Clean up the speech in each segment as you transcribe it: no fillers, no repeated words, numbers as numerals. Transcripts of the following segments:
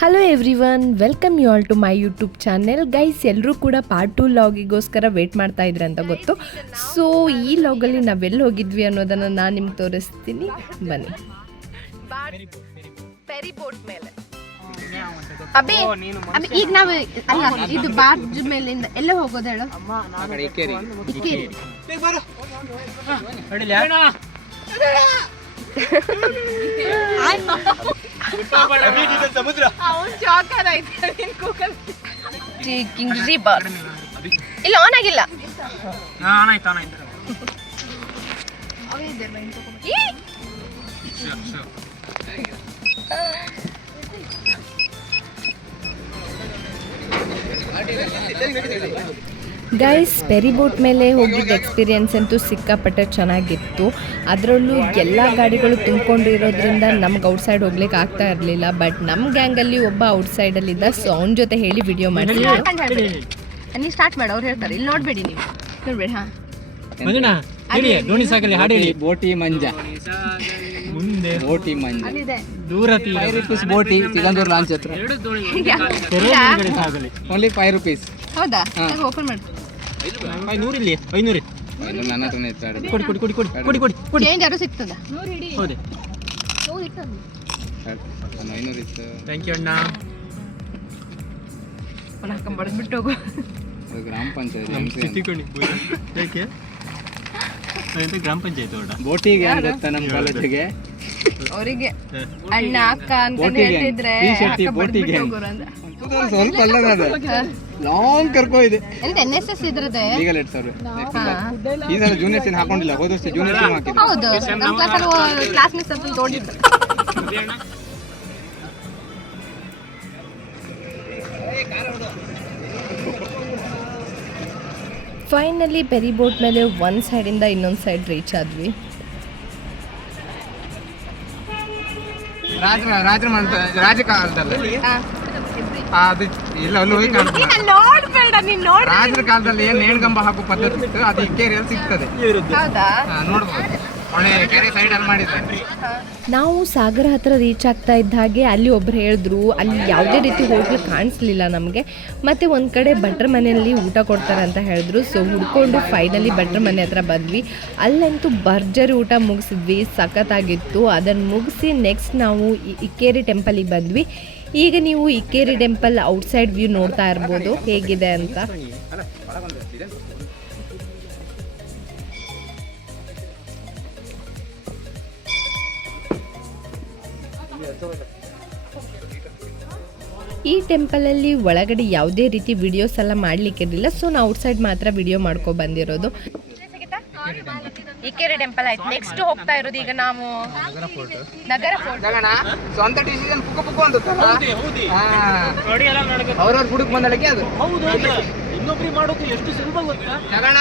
Hello everyone, welcome you all to my YouTube channel. Guys, ಎಲ್ಲರೂ ಕೂಡ part 2 ಲಾಗಿಗೋಸ್ಕರ wait ಮಾಡ್ತಾ ಇದ್ರಿ ಅಂತ ಗೊತ್ತು. ಸೊ ಈ ಲಾಗಲ್ಲಿ ನಾವೆಲ್ಲಿ ಹೋಗಿದ್ವಿ ಅನ್ನೋದನ್ನು ನಾನು ನಿಮ್ಗೆ ತೋರಿಸ್ತೀನಿ, ಬನ್ನಿ. ಫೆರಿ ಬೋಟ್ ಮೇಲೆ ಅಬಿ ಈಗ ನಾವು ಅಲ್ಲ, ಇದು ಬಾರ್ಜ್ ಮೇಲಿಂದ ಎಲ್ಲ ಹೋಗೋದು ಹೇಳು. ಇಲ್ಲ, ಆನ್ ಆಗಿಲ್ಲ. ಗೈಸ್, ಫೆರಿ ಬೋಟ್ ಮೇಲೆ ಹೋಗಿದ್ದ ಎಕ್ಸ್ಪೀರಿಯನ್ಸ್ ಅಂತೂ ಸಿಕ್ಕಾಪಟ್ಟೆ ಚೆನ್ನಾಗಿತ್ತು. ಅದರಲ್ಲೂ ಎಲ್ಲ ಗಾಡಿಗಳು ತುಂಬಿಕೊಂಡಿರೋದ್ರಿಂದ ನಮ್ಗೆ ಔಟ್ಸೈಡ್ ಹೋಗ್ಲಿಕ್ಕೆ ಆಗ್ತಾ ಇರಲಿಲ್ಲ. ಬಟ್ ನಮ್ಮ ಗ್ಯಾಂಗಲ್ಲಿ ಒಬ್ಬ ಔಟ್ಸೈಡಲ್ಲಿದ್ದ, ಸೊ ಅವನ ಜೊತೆ ಹೇಳಿ ವಿಡಿಯೋ ಮಾಡಿದ್ವಿ. ನೀವು ಸ್ಟಾರ್ಟ್ ಮಾಡಿ, ಅವ್ರು ಹೇಳ್ತಾರೆ. ಇಲ್ಲಿ ನೋಡಬೇಡಿ, ನೀವು ನೋಡ್ಬೇಡಿ. ಹಾಂ, ಬೋಟಿ ಮಂಜ ಮುಂದೆ, ಬೋಟಿ ಮಂಜ ದೂರ, 5 rupees ಬೋಟಿ ಸಿಗಂದೂರು ಲಾಂಚ್ ಹತ್ರ. Only 5 rupees. ಹೌದಾ? ಓಪನ್ ಮಾಡಿ. 500 ಇಲ್ಲಿ, 500 ನನ್ನ ಹತ್ರನೇ ಇತ್ತು. ಕೊಡಿ ಕೊಡಿ ಕೊಡಿ ಕೊಡಿ ಕೊಡಿ ಕೊಡಿ. ಚೇಂಜ್ ಯಾರು ಸಿಗ್ತದ? ಹೌದೇ, 500 ಇತ್ತು. ಥ್ಯಾಂಕ್ ಯು ಅಣ್ಣ. ಬಡ್ದ್ಬಿಟ್ಟು ಹೋಗು. ಗ್ರಾಮ ಪಂಚಾಯತ್ ಗ್ರಾಮ ಪಂಚಾಯತ್ ಬೋಟಿಗೆ ಗೊತ್ತಾ ನಮ್ಮ ಕಾಲೇಜಿಗೆ ಅವರಿಗೆ ಅಣ್ಣ ಅಕ್ಕ ಅಂತ ಹೇಳ್ತಿದ್ರೆ ಬೋಟಿಗೆ ಸ್ವಲ್ಪ ಅಲ್ಲ, ಲಾಂಗ್ ಕರ್ಕೋ ಇದೆ. ಎಂತ NSS ಇದ್ರದೆ ಈಗ ಲೇಟ್ ಸರ್. ಈ ಸಲ ಜೂನಿಯರ್ಸ್ ಏನು ಹಾಕೊಂಡಿಲ್ಲ, ಹೋದ ವರ್ಷ ಜೂನಿಯರ್ಸ್ ಹಾಕಿದ್ರು. ಹೌದು, ನಮ್ಮ ಕ್ಲಾಸಲ್ಲಿ ಕ್ಲಾಸ್ ಮಿಸ್ ಅಂತ ತೋಡಿದ್ರು. ಫೈನಲಿ ಫೆರಿ ಬೋಟ್ ಮೇಲೆ ಒಂದು ಸೈಡಿಂದ ಇನ್ನೊಂದು ಸೈಡ್ ರೀಚ್ ಆದ್ವಿ. ರಾಜಕಾಲದಲ್ಲಿ ಅದು ಇಲ್ಲ, ಅಲ್ಲಿ ಹೋಗಿ ನೋಡ್ಬೇಡ, ನೀನ್ ನೋಡ್. ರಾಜರ ಕಾಲದಲ್ಲಿ ಏನ್ ನೇಣು ಹಾಕೋ ಪದ್ಧತಿ ಇತ್ತು, ಅದು ಇಕ್ಕೇರಿಯಲ್ಲಿ ಸಿಗ್ತದೆ. ಹೌದಾ? ನೋಡ್ಬೋದು, ಕೆರೆ ಸೈಡ್ ಅಲ್ಲಿ ಮಾಡಿದ್ದಾರೆ. ನಾವು ಸಾಗರ ಹತ್ರ ರೀಚ್ ಆಗ್ತಾ ಇದ್ದ ಹಾಗೆ ಅಲ್ಲಿ ಒಬ್ರು ಹೇಳಿದ್ರು, ಅಲ್ಲಿ ಯಾವುದೇ ರೀತಿ ಹೋಟ್ಲು ಕಾಣಿಸ್ಲಿಲ್ಲ ನಮಗೆ. ಮತ್ತು ಒಂದು ಕಡೆ ಭಟ್ರ ಮನೆಯಲ್ಲಿ ಊಟ ಕೊಡ್ತಾರೆ ಅಂತ ಹೇಳಿದ್ರು. ಸೊ ಹುಡ್ಕೊಂಡು ಫೈನಲಿ ಭಟ್ರ ಮನೆ ಹತ್ರ ಬಂದ್ವಿ. ಅಲ್ಲಂತೂ ಭರ್ಜರಿ ಊಟ ಮುಗಿಸಿದ್ವಿ, ಸಖತ್ತಾಗಿತ್ತು. ಅದನ್ನು ಮುಗಿಸಿ ನೆಕ್ಸ್ಟ್ ನಾವು ಇಕ್ಕೇರಿ ಟೆಂಪಲಿಗೆ ಬಂದ್ವಿ. ಈಗ ನೀವು ಇಕ್ಕೇರಿ ಟೆಂಪಲ್ ಔಟ್ಸೈಡ್ ವ್ಯೂ ನೋಡ್ತಾ ಇರ್ಬೋದು ಹೇಗಿದೆ ಅಂತ. ಈ ಟೆಂಪಲಲ್ಲಿ ಒಳಗಡೆ ಯಾವುದೇ ರೀತಿ ವಿಡಿಯೋಸ್ ಎಲ್ಲ ಮಾಡಲಿಕ್ಕಿರಲಿಲ್ಲ. ಸೊ ನಾವು ಔಟ್ಸೈಡ್ ಮಾತ್ರ ವಿಡಿಯೋ ಮಾಡ್ಕೊ ಬಂದಿರೋದು. ಇಕ್ಕೇರಿ ಟೆಂಪಲ್ ಆಯ್ತು. ನೆಕ್ಸ್ಟ್ ಹೋಗ್ತಾ ಇರೋದು ಈಗ ನಾವು ನಗರ ಫೋರ್ಟ್. ಸ್ವಂತ ಡಿಸಿಷನ್ ಪುಕ್ಕ ಪುಕ್ಕ ಅಂತಲ್ಲ, ಅವ್ರವ್ರ ಹುಡುಕ್ ಬಂದಳಕ್ಕೆ ಅದು ಇನ್ನೊಬ್ರಿ ಮಾಡೋಕೆ ಎಷ್ಟು ಸುಲಭ ಗೊತ್ತಾ? ಜಗಣ,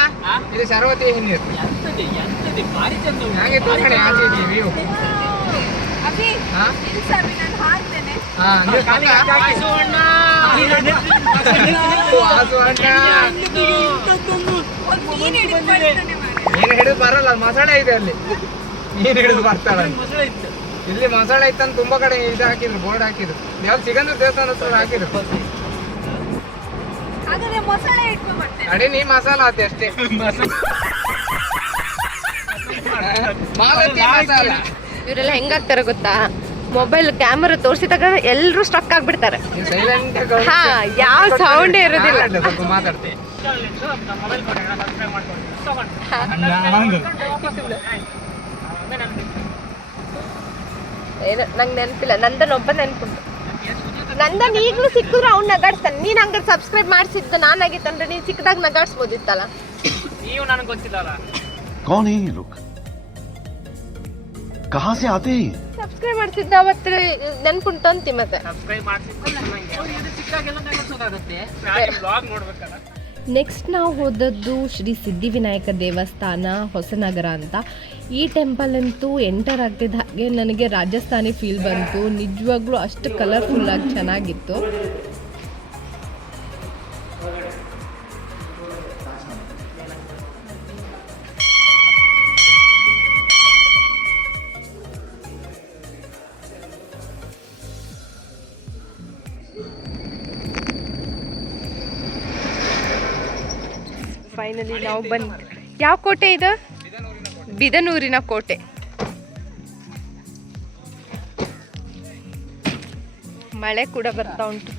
ಇದು ಸರ್ವತಿ ಹಿನ್ನೀರು ಭಾರಿ ಚಂದ ಹಾಗೆ ತೋರ್ಗಡೆ ಆಚೆ ವ್ಯೂ. ನೀನು ಹಿಡಿದು ಬರಲ್ಲ, ಮಸಾಲೆ ಇದೆ ಅಲ್ಲಿ, ನೀನು ಹಿಡಿದು ಬರ್ತಾಳ. ಇಲ್ಲಿ ಮಸಾಲೆ ಇತ್ತಂತ ತುಂಬಾ ಕಡೆ ಇದು ಹಾಕಿದ್ರು, ಬೋರ್ಡ್ ಹಾಕಿದ್ರು. ಯಾವ್ದು ಸಿಗಂದ್ರು ದೇವಸ್ಥಾನ ಹತ್ರ ಹಾಕಿದ್ರು. ಅಡಿ ನೀ ಮಸಾಲ ಆತೆ ಅಷ್ಟೇ. ಮಸಾಲ ಇವರೆಲ್ಲ ಹೆಂಗಾಗ್ತಾರೆ ಗೊತ್ತಾ? ಮೊಬೈಲ್ ಕ್ಯಾಮರಾ ತೋರಿಸಿ ತಗೊಂಡು ಎಲ್ಲರೂ ಸ್ಟಕ್ ಆಗ್ಬಿಡ್ತಾರೆ. ಹಾ, ಯಾವ ಸೌಂಡೇ ಇರೋದಿಲ್ಲ. ಮಾತಾಡ್ತೇವೆ. ನಂಗೆ ನೆನಪಿಲ್ಲ, ನಂದನೊಬ್ಬ ನೆನಪುಂಟು. ನಂದನ್ ಈಗಲೂ ಸಿಕ್ಕಿದ್ರು ಅವ್ನು ನಗಾಡ್ಸ್ತಾನೆ. ನೀನ್ ಹಂಗ ಸಬ್ಸ್ಕ್ರೈಬ್ ಮಾಡಿಸಿದ್ದು ನಾನಾಗಿತ್ತಂದ್ರೆ ನೀನ್ ಸಿಕ್ಕದಾಗ ನಗಾಡ್ಸ್ಬೋದಿತ್ತಲ್ಲ. ನೀವು ನನಗೆ ಗೊತ್ತಿಲ್ಲಲ್ಲ. कौन है ये लोग? कहाँ से आते हैं? ಸಬ್ಸ್ಕ್ರೈಬ್ ಮಾಡ್ತಿದ್ದ ಅವತ್ತು ನೆನ್ಪುಂಟು ಅಂತಿ. ಮತ್ತೆ ಸಬ್ಸ್ಕ್ರೈಬ್ ನೋಡ್ಬೇಕಲ್ಲ. ನೆಕ್ಸ್ಟ್ ನಾವು ಹೋದದ್ದು ಶ್ರೀ ಸಿದ್ಧಿವಿನಾಯಕ ದೇವಸ್ಥಾನ ಹೊಸನಗರ ಅಂತ. ಈ ಟೆಂಪಲ್ ಅಂತೂ ಎಂಟರ್ ಆಗ್ತಿದ್ದ ಹಾಗೆ ನನಗೆ ರಾಜಸ್ಥಾನಿ ಫೀಲ್ ಬಂತು. ನಿಜವಾಗ್ಲೂ ಅಷ್ಟು ಕಲರ್ಫುಲ್ಲಾಗಿ ಚೆನ್ನಾಗಿತ್ತು. ಫೈನಲಿ ನಾವು ಬಂದು ಯಾವ ಕೋಟೆ ಇದು? ಬಿದನೂರಿನ ಕೋಟೆ. ಮಳೆ ಕೂಡ ಬರ್ತಾ ಉಂಟು.